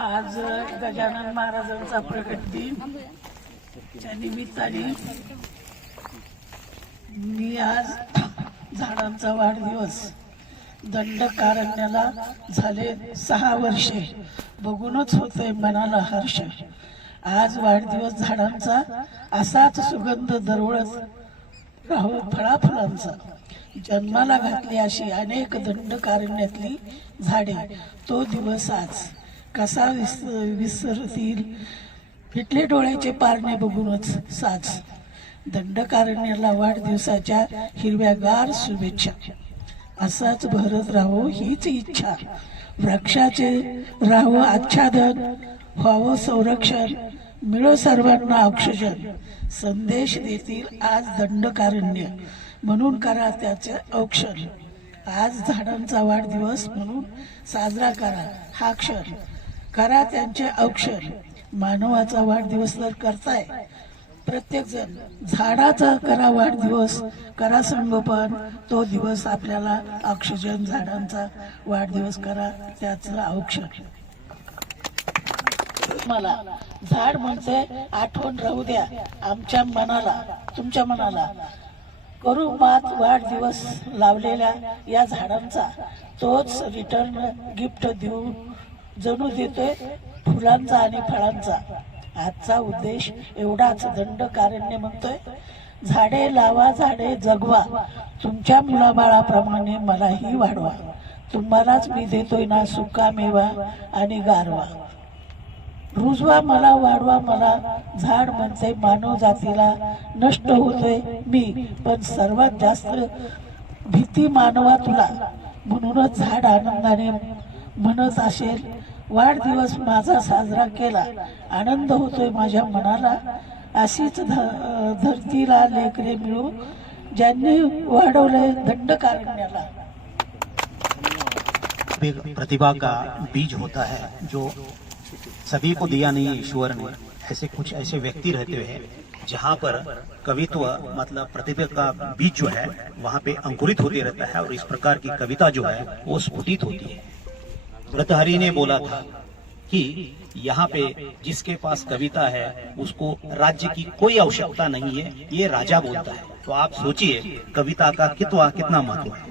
आज गजानन महाराजांचा प्रकट दिन. च्या निमित्ताने मी आज झाडांचा वाढदिवस दंडकारण्याला झाले सहा वर्षे. बघूनच होतोय मनाला हर्ष. आज वाढदिवस झाडांचा असाच सुगंध दरवळत राहू फळाफुलांचा. जन्माला घातली अशी अनेक दंडकारण्यातली झाडे. तो दिवस आज कसा विस विसरतील. फिटले डोळ्याचे पारणे बघूनच साज. दंडकारण्याला वाढदिवसाच्या हिरव्यागार शुभेच्छा. असाच भरत राहो हीच इच्छा. वृक्षाचे राहो आच्छादन. व्हावं संरक्षण. मिळो सर्वांना ऑक्सिजन. संदेश देतील आज दंडकारण्य. म्हणून करा त्याचे औक्षण. आज झाडांचा वाढदिवस म्हणून साजरा करा हा क्षण. करा त्यांचे औक्षण. मानवाचा वाढदिवस तर करताय. प्रत्येक जण झाडाचा करा वाढदिवस करा संगोपन. तो दिवस आपल्याला ऑक्सिजन झाडांचा वाढदिवस करा त्याचं औक्षण. मला झाड म्हणते आठवण राहू द्या. आमच्या मनाला तुमच्या मनाला. करू मात वाढदिवस लावलेल्या या झाडांचा. तोच रिटर्न गिफ्ट देऊ जणू देतोय फुलांचा आणि फळांचा. आजचा उद्देश एवढाच दंड कारण्य म्हणतोय. झाडे लावा झाडे जगवा. तुमच्या मुलाबाळाप्रमाणे मलाही वाढवा. तुम्हालाच मी देतोय ना सुका मेवा आणि गारवा. रुजवा मला वाढवा मला. झाड म्हणते मानव जातीला नष्ट होतोय मी पण सर्वात जास्त भीती मानवा तुला. म्हणूनच झाड आनंदाने म्हणत असेल वाढदिवस माझा साजरा केला. आनंद होतोय माझ्या मनाला. अशीच धरतीला लेकरे मिळू ज्यांनी वाढवलंय दंड कारण्याला. प्रतिभा का बीज होता है जो सभी को दिया नहीं, ईश्वर ने। ऐसे कुछ ऐसे व्यक्ति रहते हैं जहाँ पर कवित्व मतलब प्रतिभा का बीज जो है, वहाँ पे अंकुरित होते रहता है और इस प्रकार की कविता जो है, वो स्फुटित होती है। व्रतहरि ने बोला था कि यहाँ पे जिसके पास कविता है, उसको राज्य की कोई आवश्यकता नहीं है, ये राजा बोलता है। तो आप सोचिए, कविता का कितना कितना महत्व है।